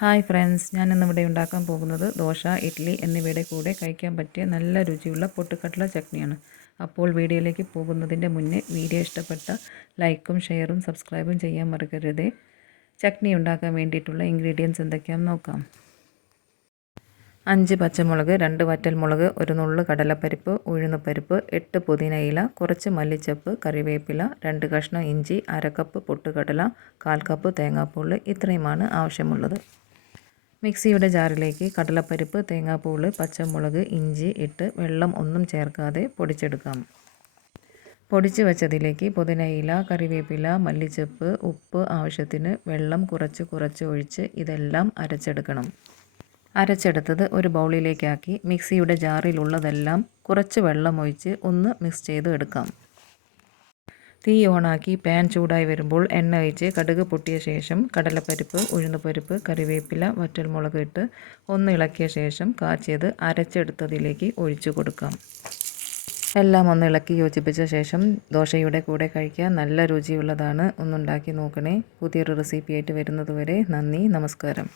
Hi friends, ഞാനിന്നിവിടെ ഉണ്ടാക്കാൻ പോകുന്നത് ദോശ, ഇഡ്ഡലി എന്നിവയുടെ കൂടെ കഴിക്കാൻ പറ്റിയ നല്ല രുചിയുള്ള പൊട്ടുകടല ചട്നിയാണ്. അപ്പോൾ വീഡിയോയിലേക്ക് പോകുന്നതിൻ്റെ മുന്നേ വീഡിയോ ഇഷ്ടപ്പെട്ട ലൈക്കും ഷെയറും സബ്സ്ക്രൈബും ചെയ്യാൻ മറക്കരുതേ. ചട്നി ഉണ്ടാക്കാൻ വേണ്ടിയിട്ടുള്ള ഇൻഗ്രീഡിയൻസ് എന്തൊക്കെയാണെന്ന് നോക്കാം. 5 പച്ചമുളക്, 2 വറ്റൽമുളക്, ഒരു നുള്ളു കടലപ്പരിപ്പ്, ഉഴുന്നുപരിപ്പ്, 8 പുതിന ഇല, കുറച്ച് മല്ലിച്ചപ്പ്, കറിവേപ്പില, 2 കഷ്ണം ഇഞ്ചി, 1/2 കപ്പ് പൊട്ടുകടല, 1/4 കപ്പ് തേങ്ങാപ്പൂള്, ഇത്രയുമാണ് ആവശ്യമുള്ളത്. മിക്സിയുടെ ജാറിലേക്ക് കടലപ്പരിപ്പ്, തേങ്ങാപ്പൂള്, പച്ചമുളക്, ഇഞ്ചി ഇട്ട് വെള്ളം ഒന്നും ചേർക്കാതെ പൊടിച്ചെടുക്കാം. പൊടിച്ച് വെച്ചതിലേക്ക് പുതിനയില, കറിവേപ്പില, മല്ലിച്ചപ്പ്, ഉപ്പ് ആവശ്യത്തിന്, വെള്ളം കുറച്ച് ഒഴിച്ച് ഇതെല്ലാം അരച്ചെടുക്കണം. അരച്ചെടുത്തത് ഒരു ബൗളിലേക്കാക്കി മിക്സിയുടെ ജാറിലുള്ളതെല്ലാം കുറച്ച് വെള്ളം ഒഴിച്ച് ഒന്ന് മിക്സ് ചെയ്ത് എടുക്കാം. തീ ഓണാക്കി പാൻ ചൂടായി വരുമ്പോൾ എണ്ണ ഒഴിച്ച് കടുക് പൊട്ടിയ ശേഷം കടലപ്പരിപ്പ്, ഉഴുന്നുപരിപ്പ്, കറിവേപ്പില, വറ്റൽമുളക് ഇട്ട് ഒന്ന് ഇളക്കിയ ശേഷം കാച്ചിയത് അരച്ചെടുത്തതിലേക്ക് ഒഴിച്ചു കൊടുക്കാം. എല്ലാം ഒന്ന് ഇളക്കി യോജിപ്പിച്ച ശേഷം ദോശയുടെ കൂടെ കഴിക്കാൻ നല്ല രുചിയുള്ളതാണ്. ഒന്നുണ്ടാക്കി നോക്കണേ. പുതിയൊരു റെസിപ്പിയായിട്ട് വരുന്നതുവരെ നന്ദി, നമസ്കാരം.